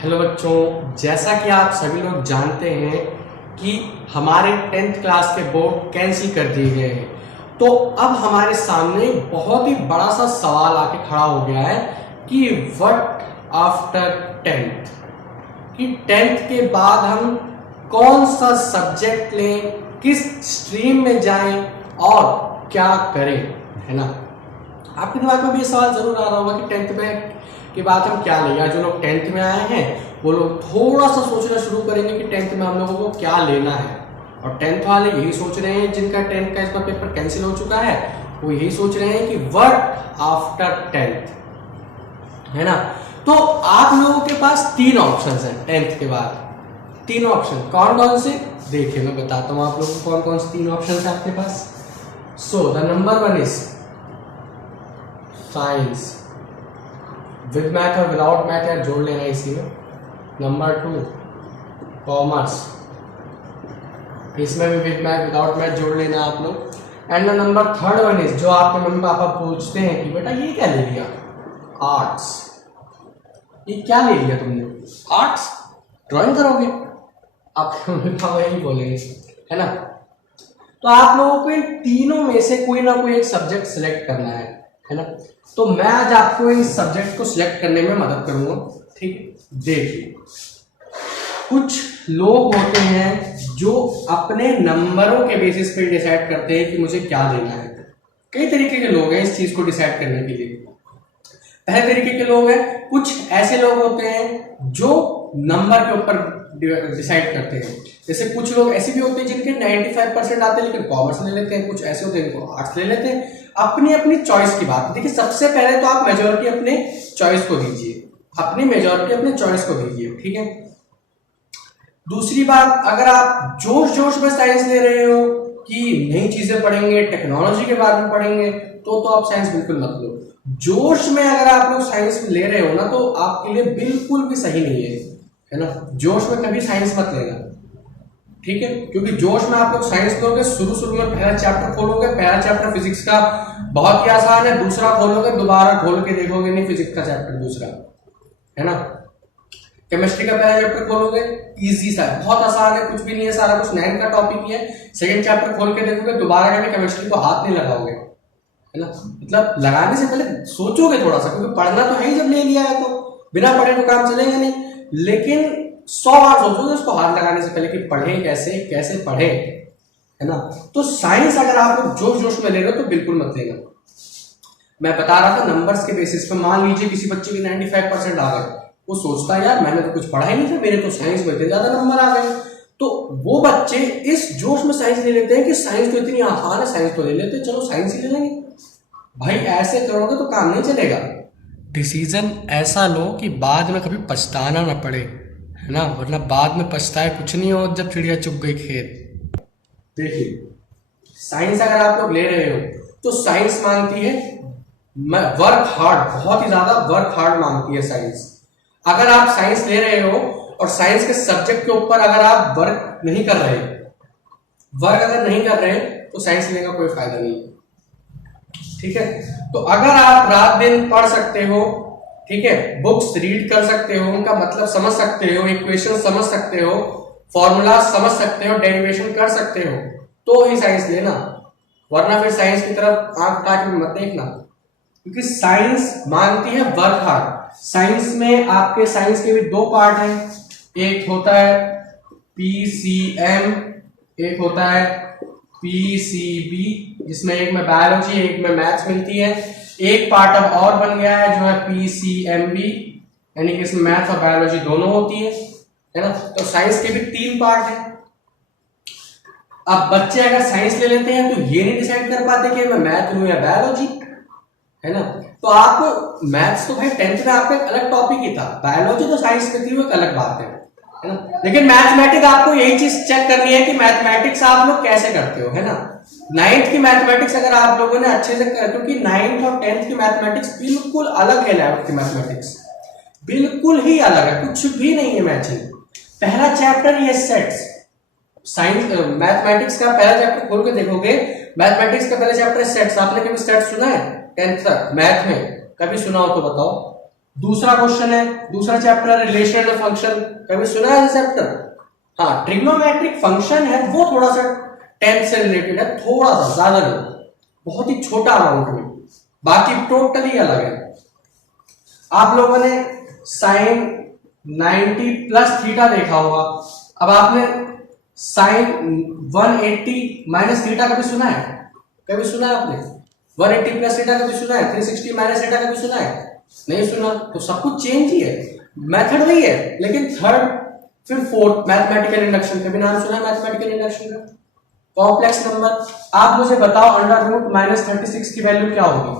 Hello बच्चों, जैसा कि आप सभी लोग जानते हैं कि हमारे 10th क्लास के बोर्ड कैंसिल कर दिए गए हैं। तो अब हमारे सामने बहुत ही बड़ा सा सवाल आके खड़ा हो गया है कि व्हाट आफ्टर 10th, कि 10th के बाद हम कौन सा सब्जेक्ट लें, किस स्ट्रीम में जाएं और क्या करें, है ना। आपके दिमाग में भी ये सवाल जरूर आ रहा होगा कि 10th में के बाद हम क्या लें। या जो लोग 10th में आए हैं वो लोग थोड़ा सा सोचना शुरू करेंगे कि 10th में हम लोगों को क्या लेना है, और 10th वाले यही सोच रहे हैं जिनका 10th का इस बार पेपर कैंसिल हो चुका है, वो यही सोच रहे हैं कि व्हाट आफ्टर 10th, है ना। तो आप लोगों के पास तीन ऑप्शन हैं 10th के बाद। तीन ऑप्शन कौन कौन से, देखिए मैं बताता हूं आप लोगों को कौन कौन से तीन ऑप्शन है आपके पास। So the number one is science, with math और विदाउट मैथ यार जोड़ लेना इसी में। नंबर टू कॉमर्स, इसमें भी विद मैथ विदाउट मैथ जोड़ लेना आप लोग। And the number third one is, जो आपके मम्मी पापा पूछते हैं कि बेटा ये क्या ले लिया, आर्ट्स। ये क्या ले लिया तुमने, आर्ट्स, ड्राइंग करोगे, आपके मम्मी पापा यही बोलेंगे, है ना। तो आप लोगों को इन तीनों में से कोई ना कोई एक सब्जेक्ट सिलेक्ट करना है ना। तो मैं आज आपको इन सब्जेक्ट को सिलेक्ट करने में मदद करूंगा, ठीक। देखिए, कुछ लोग होते हैं जो अपने नंबरों के बेसिस पे डिसाइड करते हैं कि मुझे क्या लेना है। कई तरीके के लोग हैं इस चीज को डिसाइड करने के लिए। पहले तरीके के लोग हैं, कुछ ऐसे लोग होते हैं जो नंबर के ऊपर डिसाइड करते हैं। जैसे कुछ लोग ऐसे भी होते हैं जिनके 95% आते हैं लेकिन कॉमर्स ले लेते हैं, कुछ ऐसे होते हैं जिनको आर्ट्स ले लेते हैं। अपनी अपनी चॉइस की बात। देखिए, सबसे पहले तो आप मेजॉरिटी अपने चॉइस को दीजिए, अपनी मेजॉरिटी अपने चॉइस को दीजिए, ठीक है। दूसरी बात, अगर आप जोश जोश में साइंस ले रहे हो कि नई चीजें पढ़ेंगे, टेक्नोलॉजी के बारे में पढ़ेंगे, तो आप साइंस बिल्कुल मत लो। जोश में अगर आप लोग साइंस ले रहे हो ना, तो आपके लिए बिल्कुल भी सही नहीं है ना। जोश में कभी साइंस मत लेना, ठीक है। क्योंकि जोश में आप लोग साइंस लोगे, शुरू में पहला चैप्टर खोलोगे, पहला चैप्टर फिजिक्स का बहुत ही आसान है, दूसरा खोलोगे दोबारा खोल के देखोगे नहीं फिजिक्स का चैप्टर दूसरा, है ना। केमिस्ट्री का पहला चैप्टर खोलोगे, इजी सा है, बहुत आसान है, कुछ भी नहीं है, सारा कुछ 9 का टॉपिक ही है। सेकंड चैप्टर खोल के देखोगे, दोबारा जाके केमिस्ट्री को हाथ नहीं लगाओगे, है ना। मतलब लगाने से पहले सोचोगे थोड़ा सा, क्योंकि पढ़ना तो है ही, जब ले लिया है तो बिना पढ़े तो काम चलेगा नहीं। लेकिन 100 बार सोचोगे उसको हाथ लगाने से पहले कि पढ़े कैसे, कैसे पढ़े, है ना। तो साइंस अगर आप लोग जोश जोश में ले रहे हो तो बिल्कुल मत लेना। मैं बता रहा था नंबर्स के बेसिस पे, मान लीजिए किसी बच्चे की 95% आ गए, वो सोचता है यार मैंने तो कुछ पढ़ा ही नहीं था, मेरे तो साइंस में इतने ज्यादा नंबर आ गए। तो वो बच्चे इस जोश में साइंस ले लेते हैं कि साइंस तो इतनी आसान है, साइंस तो ले लेते हैं, चलो साइंस ही ले लेंगे। भाई ऐसे करोगे तो काम नहीं चलेगा। डिसीजन ऐसा लो कि बाद में कभी पछताना ना पड़े, है ना, वरना बाद में पछताए कुछ नहीं हो जब चिड़िया चुग गई खेत। देखिए, साइंस अगर आप लोग ले रहे हो तो साइंस मांगती है वर्क हार्ड, बहुत ही ज्यादा वर्क हार्ड मांगती है साइंस। अगर आप साइंस ले रहे हो और साइंस के सब्जेक्ट के ऊपर अगर आप वर्क नहीं कर रहे, तो साइंस लेने का कोई फायदा नहीं है, ठीक है। तो अगर आप रात दिन पढ़ सकते हो, ठीक है, बुक्स रीड कर सकते हो, उनका मतलब समझ सकते हो, इक्वेशन समझ सकते हो, फॉर्मूला समझ सकते हो, डेरिवेशन कर सकते हो, तो ही साइंस लेना, वरना फिर साइंस की तरफ आंख उठा के मत देखना। क्योंकि साइंस मांगती है वर्क हार्ड। साइंस में आपके साइंस के भी दो पार्ट हैं, एक होता है PCM, एक होता है PCB, जिसमें एक में बायोलॉजी एक में मैथ्स मिलती है। एक पार्ट अब और बन गया है जो है PCMB, यानी कि इसमें मैथ्स और बायोलॉजी दोनों होती है ना। तो साइंस के भी 3 पार्ट हैं। अब बच्चे अगर साइंस ले लेते हैं तो ये नहीं डिसाइड कर पाते कि मैं मैथ लूं या बायोलॉजी, है ना। तो आपको मैथ्स तो भाई 10th में आपका एक अलग टॉपिक ही था, बायोलॉजी तो साइंस में थी, वो एक अलग बात है ना। लेकिन मैथमेटिक्स आपको यही चीज चेक करनी है कि मैथमेटिक्स आप लोग कैसे करते हो, है ना। 9th की मैथमेटिक्स अगर आप लोगों ने अच्छे से कर, क्योंकि 9th और 10th की मैथमेटिक्स बिल्कुल अलग है, 11th की मैथमेटिक्स बिल्कुल ही अलग है, कुछ भी नहीं है मैचिंग। पहला चैप्टर ये सेट्स, साइंस मैथमेटिक्स का पहला चैप्टर खोल के देखोगे, मैथमेटिक्स का पहला चैप्टर सेट्स। आपने कभी सेट्स सुना है 10th तक मैथ में, कभी सुना हो तो बताओ। दूसरा क्वेश्चन है, दूसरा चैप्टर है रिलेशनल फंक्शन, कभी सुना है चैप्टर? हाँ, ट्रिग्नोमेट्रिक फंक्शन है वो थोड़ा सा टेंथ से रिलेटेड है, थोड़ा सा, ज्यादा नहीं, बहुत ही छोटा अमाउंट में, बाकी टोटली अलग है। आप लोगों ने साइन 90 प्लस थीटा देखा होगा, अब आपने साइन 180 माइनस थीटा कभी सुना है? कभी सुना है आपने? 180 प्लस थीटा कभी सुना है? 360 माइनस थीटा कभी सुना है? नहीं सुना। तो सब कुछ चेंज ही है, मेथड वही है, लेकिन थर्ड फिर फोर्थ मैथमेटिकल इंडक्शन, कभी नाम सुना है मैथमेटिकल इंडक्शन का? कॉम्प्लेक्स नंबर, आप मुझे बताओ अंडर रूट माइनस 36 की वैल्यू क्या होगी?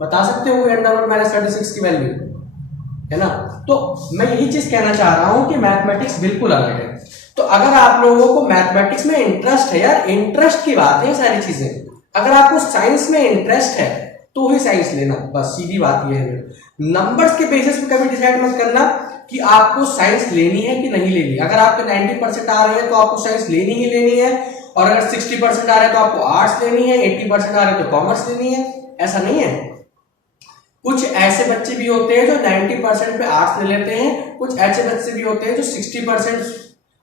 बता सकते हो अंडर रूट माइनस 36 की वैल्यू, है ना? तो मैं यही चीज कहना चाह रहा हूं कि मैथमेटिक्स बिल्कुल अलग है। तो अगर आप लोगों को मैथमेटिक्स में इंटरेस्ट है, यार इंटरेस्ट की बात है सारी चीजें, अगर आपको साइंस में इंटरेस्ट है तो ही साइंस लेना, बस सीधी बात यह है। नंबर्स के बेसिस पे कभी डिसाइड मत करना कि आपको साइंस लेनी है कि नहीं लेनी। अगर आपके 90% आ रहे हैं तो आपको साइंस लेनी ही लेनी है, और अगर 60% आ रहे हैं तो आपको आर्ट्स लेनी है, 80% आ रहे हैं तो कॉमर्स लेनी है। ऐसा नहीं है, कुछ ऐसे बच्चे भी होते हैं जो 90% पे आर्ट्स ले लेते हैं, कुछ ऐसे बच्चे भी होते हैं जो 60%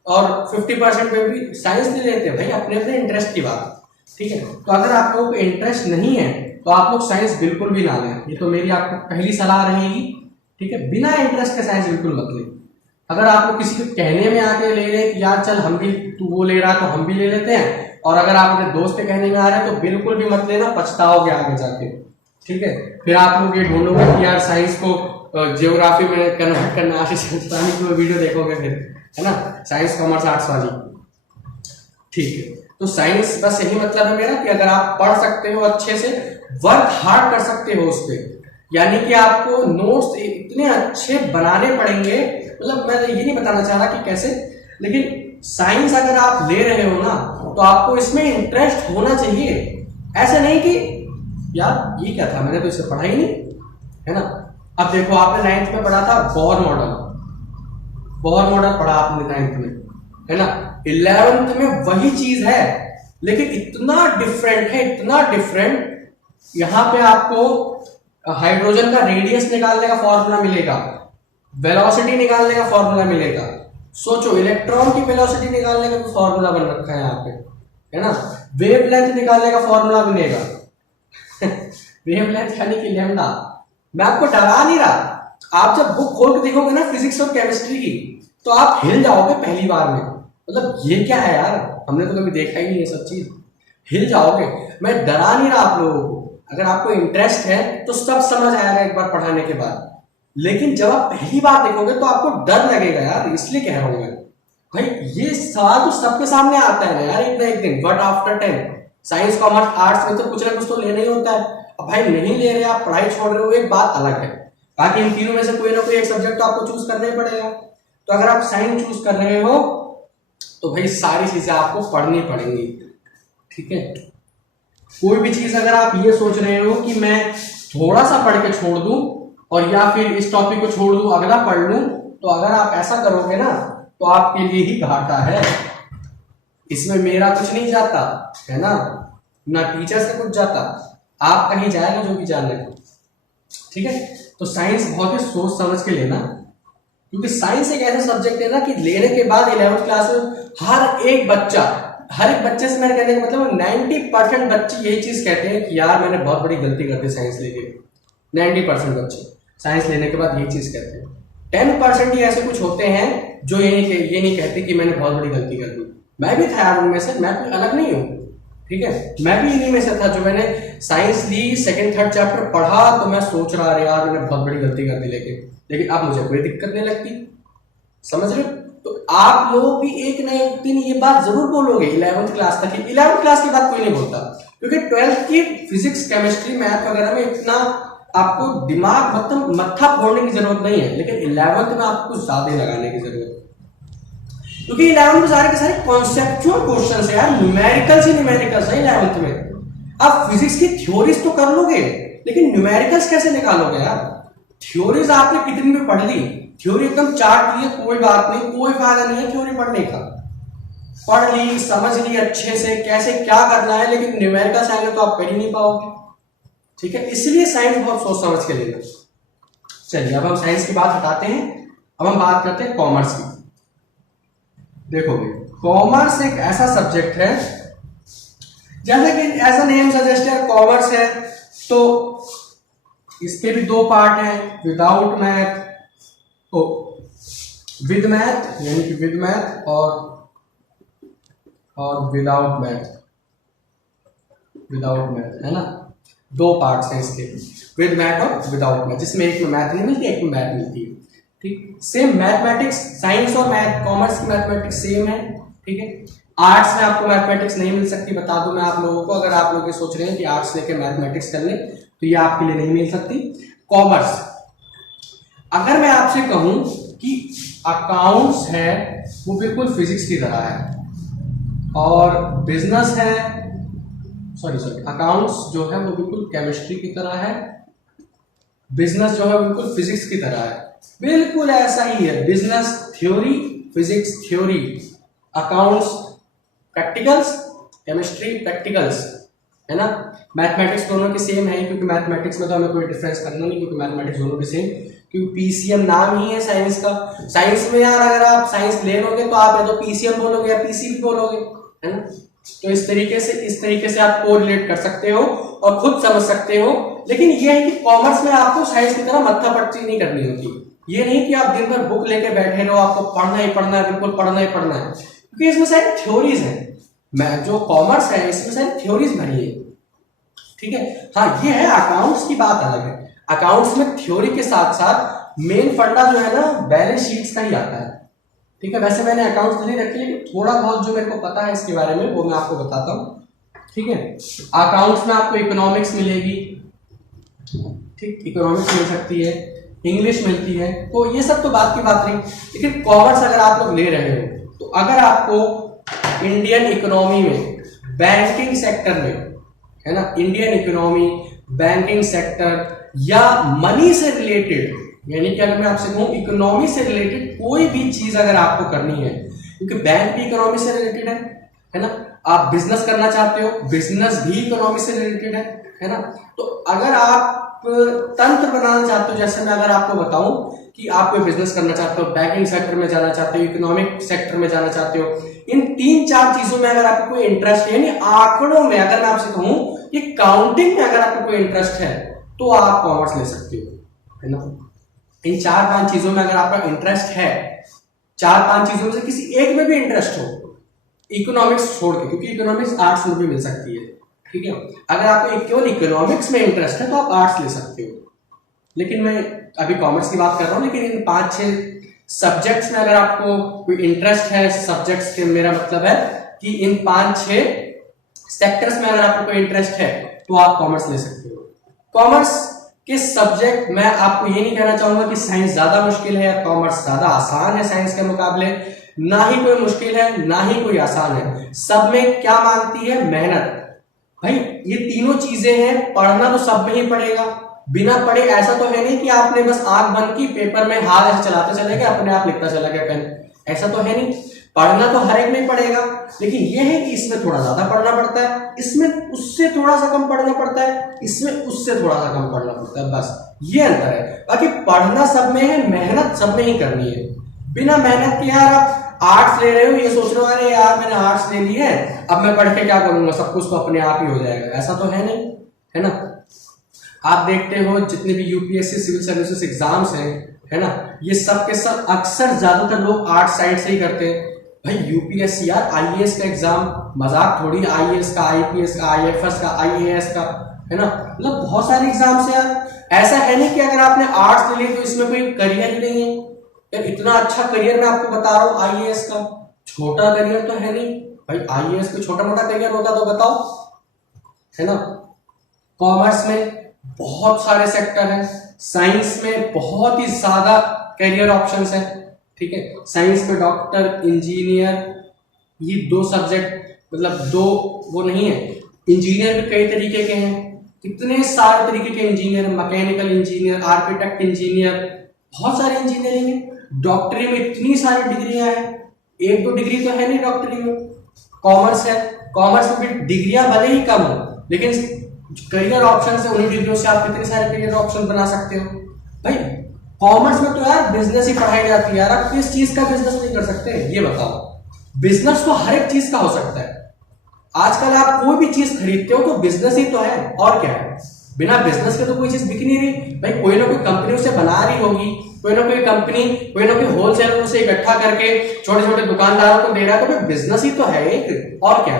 और 50% पे भी साइंस ले लेते हैं। भाई अपने अपने इंटरेस्ट की बात, ठीक है? तो अगर आप लोगों को इंटरेस्ट नहीं है तो आप लोग साइंस बिल्कुल भी ना लें, ये तो मेरी आपको पहली सलाह रहेगी, ठीक है? बिना इंटरेस्ट के साइंस बिल्कुल मत लें। अगर आप लोग किसी के कहने में आके ले रहे कि यार चल हम भी, तू वो ले रहा तो हम भी ले लेते हैं, और अगर आप अपने दोस्त के कहने में आ रहे हैं तो बिल्कुल भी मत लेना, पछताओगे आगे जाके, ठीक है? फिर आप लोग ये ढूंढोगे कि यार साइंस को ज्योग्राफी में कन्वर्ट करना, आशीष अंसारी की वीडियो देखोगे फिर, है ना? साइंस कॉमर्स आर्ट्स वाली, ठीक है? तो साइंस बस यही मतलब है मेरा कि अगर आप पढ़ सकते हो अच्छे से, वर्क हार्ड कर सकते हो उस पर, यानी कि आपको नोट्स इतने अच्छे बनाने पड़ेंगे, मतलब मैं ये नहीं बताना चाह रहा कि कैसे, लेकिन साइंस अगर आप ले रहे हो ना तो आपको इसमें इंटरेस्ट होना चाहिए। ऐसे नहीं कि यार ये क्या था, मैंने तो इसे पढ़ा ही नहीं, है ना? अब देखो आपने 9th में पढ़ा था बोहर मॉडल, बोहर मॉडल पढ़ा आपने 9th में, है ना? 11th में वही चीज है, लेकिन इतना डिफरेंट है, इतना डिफरेंट। यहां पे आपको हाइड्रोजन का रेडियस निकालने का फॉर्मूला मिलेगा, वेलोसिटी निकालने का फॉर्मूला मिलेगा। सोचो, इलेक्ट्रॉन की वेलोसिटी निकालने का फॉर्मूला बन रखा है यहाँ पे, है ना? वेवलेंथ निकालने का फॉर्मूला मिलेगा वेवलेंथ यानी कि लैम्डा। मैं आपको डरा नहीं रहा, आप जब बुक खोल के देखोगे ना फिजिक्स और केमिस्ट्री की, तो आप हिल जाओगे पहली बार में, मतलब ये क्या है यार, हमने तो कभी देखा ही नहीं ये सब चीज, हिल जाओगे। मैं डरा नहीं रहा आप लोगों को, अगर आपको इंटरेस्ट है तो सब समझ आएगा एक बार पढ़ाने के बाद, लेकिन जब आप पहली बार देखोगे तो आपको डर लगेगा यार, इसलिए कह रहा हूं मैं। भाई ये सवाल तो सबके सामने आता है ना यार एक ना एक दिन, but after 10 science commerce arts में तो कुछ ना कुछ तो लेना ही होता है। अब भाई नहीं ले रहे, आप पढ़ाई छोड़ रहे हो, एक बात अलग है, बाकी इन तीनों में से कोई ना कोई एक सब्जेक्ट तो आपको चूज करना ही पड़ेगा। तो अगर आप साइंस चूज कर रहे हो तो भाई सारी चीजें आपको पढ़नी पड़ेंगी, ठीक है? कोई भी चीज अगर आप ये सोच रहे हो कि मैं थोड़ा सा पढ़ के छोड़ दूं और या फिर इस टॉपिक को छोड़ दूं अगला पढ़ लूं, तो अगर आप ऐसा करोगे ना तो आपके लिए ही घाटा है, इसमें मेरा कुछ नहीं जाता, है ना? ना टीचर से कुछ जाता, आप कहीं जाएगा जो भी जानने को, ठीक है? तो साइंस बहुत ही सोच समझ के लेना, क्योंकि साइंस एक ऐसा सब्जेक्ट है ना कि लेने के बाद 11th क्लास में हर एक बच्चे से मेरे कहने का मतलब 90% बच्चे यही चीज कहते हैं कि यार मैंने बहुत बड़ी गलती कर दी साइंस लेके। 90% बच्चे साइंस लेने के बाद यही चीज कहते हैं। 10% ही ऐसे कुछ होते हैं जो ये नहीं कहते कि मैंने बहुत बड़ी गलती कर दी। मैं भी था यार उनमें से, मैं कोई अलग नहीं हूँ, ठीक है? मैं भी इन्हीं में से था जो मैंने साइंस ली, 2nd 3rd चैप्टर पढ़ा तो मैं सोच रहा अरे यार मैंने बहुत बड़ी गलती कर दी, लेकिन अब मुझे कोई दिक्कत नहीं लगती, समझ रहे? तो आप लोग भी एक न एक दिन ये बात जरूर बोलोगे 11th क्लास तक। 11th क्लास के बाद कोई नहीं बोलता, क्योंकि 12th की फिजिक्स केमिस्ट्री मैथ वगैरह में इतना आपको दिमाग मतलब मत्था फोड़ने की जरूरत नहीं है, लेकिन 11th में आपको कुछ ज्यादा लगाने की जरूरत है, क्योंकि 11th में सारे के सारे कॉन्सेप्चुअल क्वेश्चन है यार, न्यूमेरिकल्स ही न्यूमेरिकल्स है 11th में। आप फिजिक्स की थ्योरीज तो कर लोगे, लेकिन न्यूमेरिकल्स कैसे निकालोगे यार? थ्योरीज आपने कितनी भी पढ़ ली, थ्योरी एकदम चाट ली है, कोई बात नहीं, कोई फायदा नहीं है थ्योरी पढ़ने का। पढ़ ली, समझ ली अच्छे से कैसे क्या करना है, लेकिन न्यूमेरिकल्स आएंगे तो आप कर ही नहीं पाओगे, ठीक है? इसलिए साइंस बहुत सोच समझ के लेना, चलिए अब हम साइंस की बात हटाते हैं, अब हम बात करते हैं कॉमर्स की। देखो भाई, कॉमर्स एक ऐसा सब्जेक्ट है, जैसे कि एज अ नेम सजेस्ट है कॉमर्स है, तो इसके भी दो पार्ट हैं, without math, or with math, यानी कि विद मैथ और विदाउट मैथ, विदाउट मैथ है ना, दो पार्ट्स हैं इसके, विद मैथ और विदाउट मैथ, जिसमें एक में मैथ नहीं मिलती, एक में मैथ मिलती है। ठीक, सेम मैथमेटिक्स, साइंस और मैथ, कॉमर्स की मैथमेटिक्स सेम है। ठीक है, आर्ट्स में आपको मैथमेटिक्स नहीं मिल सकती, बता दूं मैं आप लोगों को, अगर आप लोग ये सोच रहे हैं कि आर्ट्स लेके मैथमेटिक्स कर ले तो ये आपके लिए नहीं मिल सकती। कॉमर्स, अगर मैं आपसे कहूं कि अकाउंट्स है वो बिल्कुल फिजिक्स की तरह है, और बिजनेस है, सॉरी अकाउंट्स जो है वो बिल्कुल केमिस्ट्री की तरह है, बिजनेस जो है बिल्कुल फिजिक्स की तरह है, बिल्कुल ऐसा ही है। Business theory, physics theory, accounts practicals, chemistry practicals, है ना। मैथमेटिक्स दोनों के सेम है, क्योंकि मैथमेटिक्स में तो हमें कोई डिफरेंस करना नहीं, क्योंकि मैथमेटिक्स दोनों के सेम, क्योंकि पीसीएम नाम ही है साइंस का। साइंस में यार अगर आप साइंस ले लोगे तो आप या तो पीसीएम बोलोगे या पीसीबी बोलोगे, है ना। तो इस तरीके से आप कोरिलेट कर सकते हो और खुद समझ सकते हो। लेकिन यह है कि कॉमर्स में आपको साइंस की तरह मत्था पट्टी नहीं करनी होती। ये नहीं कि आप दिन भर बुक लेके बैठे रहो, आपको पढ़ना ही पढ़ना है, बिल्कुल पढ़ना ही पढ़ना है, क्योंकि इसमें सारी थ्योरीज है। मैं जो कॉमर्स है इसमें सारी थ्योरीज भरी है। ठीक है, हाँ ये है, अकाउंट्स की बात अलग है। अकाउंट्स में थ्योरी के साथ साथ मेन फंडा जो है ना बैलेंस शीट्स का ही आता है। ठीक है, वैसे मैंने अकाउंट्स नहीं रखी, लेकिन थोड़ा बहुत जो मेरे को पता है इसके बारे में वो मैं आपको बताता हूँ। ठीक है, अकाउंट्स में आपको इकोनॉमिक्स मिलेगी, ठीक, इकोनॉमिक्स मिल सकती है, इंग्लिश मिलती है, तो ये सब तो बात की बात नहीं। लेकिन कॉमर्स अगर आप लोग ले रहे हो तो अगर आपको इंडियन इकोनॉमी में, बैंकिंग सेक्टर में, है ना, इंडियन इकोनॉमी, बैंकिंग सेक्टर या मनी से रिलेटेड, यानी कि अगर मैं आपसे कहूं इकोनॉमी से रिलेटेड कोई भी चीज अगर आपको करनी है, क्योंकि बैंक भी इकोनॉमी से रिलेटेड है ना, आप बिजनेस करना चाहते हो, बिजनेस भी इकोनॉमी से रिलेटेड है ना। तो अगर आप तंत्र बनाना चाहते हो, जैसे मैं अगर आपको बताऊं कि आप कोई बिजनेस करना चाहते हो, बैंकिंग सेक्टर में जाना चाहते हो, इकोनॉमिक सेक्टर में जाना चाहते हो, इन 3-4 चीजों में अगर आपको कोई इंटरेस्ट है, यानी आंकड़ों में अगर मैं आपसे कहूं कि काउंटिंग में अगर आपको कोई इंटरेस्ट है तो आप कॉमर्स ले सकते हो, है ना। इन 4-5 चीजों में अगर आपका इंटरेस्ट है, 4-5 चीजों में से किसी एक में भी इंटरेस्ट हो, इकोनॉमिक्स छोड़ के, क्योंकि इकोनॉमिक्स आर्ट्स में भी मिल सकती है। ठीक है, अगर आपको केवल इकोनॉमिक्स में इंटरेस्ट है तो आप आर्ट्स ले सकते हो, लेकिन मैं अभी कॉमर्स की बात कर रहा हूं। लेकिन इन 5-6 सब्जेक्ट्स में अगर आपको कोई इंटरेस्ट है, सब्जेक्ट्स के मेरा मतलब है कि इन 5-6 सेक्टर्स में अगर आपको कोई इंटरेस्ट है तो आप कॉमर्स ले सकते हो। कॉमर्स के सब्जेक्ट, मैं आपको ये नहीं कहना चाहूंगा कि साइंस ज्यादा मुश्किल है या कॉमर्स ज्यादा आसान है साइंस के मुकाबले, ना ही कोई मुश्किल है ना ही कोई आसान है। सब में क्या मांगती है? मेहनत। भाई ये तीनों चीजें हैं, पढ़ना तो सब में ही पड़ेगा, बिना पढ़े ऐसा तो है नहीं कि आपने बस आंख बंद की, पेपर में हाथ ऐसे चलाते चले गए, अपने आप लिखता चला गया पेन, ऐसा तो है नहीं। पढ़ना तो हर एक में पड़ेगा, लेकिन यह है कि इसमें थोड़ा ज्यादा पढ़ना पड़ता है, इसमें उससे थोड़ा सा कम पढ़ना पड़ता है, इसमें उससे थोड़ा सा कम पढ़ना पड़ता है, बस ये अंतर है। बाकी पढ़ना सब में है, मेहनत सब में ही करनी है। बिना मेहनत के यार आप आर्ट्स ले रहे हो, ये सोच रहे हो अरे यार मैंने आर्ट्स ले ली है, अब मैं पढ़ के क्या करूंगा, सब कुछ तो अपने आप ही हो जाएगा, ऐसा तो है नहीं, है ना। आप देखते हो जितने भी यूपीएससी सिविल सर्विसेज एग्जाम्स हैं, है ना, ये सब के सब अक्सर ज्यादातर लोग आर्ट्स साइड से ही करते हैं। भाई यूपीएससी यार, आईएएस का एग्जाम मजाक थोड़ी, आईएएस का, आईपीएस का, आईएफएस का, आईएएस का, है ना, मतलब बहुत सारे एग्जाम्स हैं यार। ऐसा है नहीं कि अगर आपने आर्ट्स ले ली तो इसमें कोई करियर ही नहीं है यार। इतना अच्छा करियर मैं आपको बता रहा हूँ आईएएस का, छोटा करियर तो है नहीं भाई। आईएएस में छोटा मोटा करियर होता तो बताओ, है ना। कॉमर्स में बहुत सारे सेक्टर हैं, साइंस में बहुत ही ज्यादा करियर ऑप्शंस हैं। ठीक है, साइंस में डॉक्टर, इंजीनियर, ये 2 सब्जेक्ट, मतलब 2 वो नहीं है। इंजीनियर भी कई तरीके के हैं, कितने सारे तरीके के engineer, mechanical engineer, architect engineer, बहुत सारे इंजीनियरिंग है। डॉक्टरी में इतनी सारी डिग्रियां हैं, 1-2 डिग्री तो है नहीं डॉक्टरी में। कॉमर्स है, कॉमर्स में भी डिग्रियां भले ही कम हो, लेकिन करियर ऑप्शन है, उन्हीं डिग्रियों से आप कितने सारे करियर ऑप्शन बना सकते हो। भाई कॉमर्स में तो यार बिजनेस ही पढ़ाई जाती है यार, आप किस चीज का बिजनेस नहीं कर सकते ये बताओ। बिजनेस तो हर एक चीज का हो सकता है। आजकल आप कोई भी चीज खरीदते हो तो बिजनेस ही तो है, और क्या है। बिना बिजनेस के तो कोई चीज बिक नहीं रही भाई, कोई ना कोई कंपनी उसे बना रही होगी, कोई ना कोई कंपनी, कोई ना कोई होलसेलर उसे इकट्ठा करके छोटे छोटे दुकानदारों को दे रहा है, तो भाई बिजनेस ही तो है एक, और क्या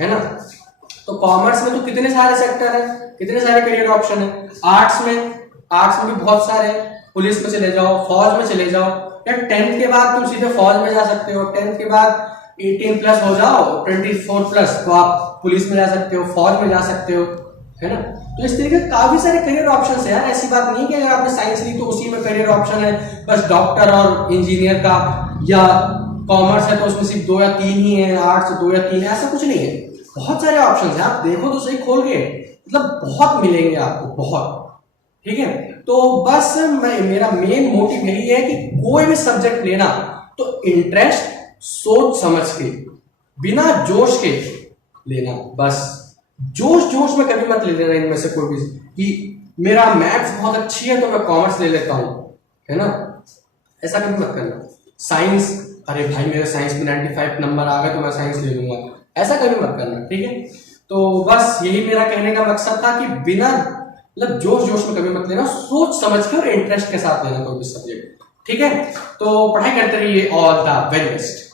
है ना। तो कॉमर्स में तो कितने सारे सेक्टर है, कितने सारे करियर ऑप्शन है। आर्ट्स में भी बहुत सारे, पुलिस में चले जाओ, फौज में चले जाओ, या 10th के बाद तुम सीधे फौज में जा सकते हो, 10th के बाद 18 प्लस हो जाओ, 24 प्लस तो आप पुलिस में जा सकते हो, फौज में जा सकते हो, है ना। तो इस तरीके काफी सारे करियर ऑप्शन है यार, ऐसी बात नहीं कि अगर आपने साइंस ली तो उसी में करियर ऑप्शन है बस डॉक्टर और इंजीनियर का, या कॉमर्स है तो उसमें सिर्फ 2 या 3 ही है, आर्ट्स 2 या 3 है, ऐसा कुछ नहीं है। बहुत सारे ऑप्शन है, आप देखो तो सही खोल के, मतलब बहुत मिलेंगे आपको, बहुत। ठीक है, तो बस मेरा मेन मोटिव यही है कि कोई भी सब्जेक्ट लेना तो इंटरेस्ट सोच समझ के, बिना जोश के लेना, बस जोश में कभी मत ले लेना इनमें से कोई भी, कि मेरा मैथ्स बहुत अच्छी है तो मैं कॉमर्स ले लेता हूं, है ना, ऐसा कभी मत करना। साइंस, अरे भाई मेरे साइंस में 95 नंबर आ गए तो मैं साइंस ले लूंगा, ऐसा कभी मत करना। ठीक है, तो बस यही मेरा कहने का मकसद था कि बिना मतलब जोश में कभी मत लेना, सोच समझ के और इंटरेस्ट के साथ लेना कोई भी सब्जेक्ट। ठीक है, तो पढ़ाई करते रहिए, ऑल द वेरी बेस्ट।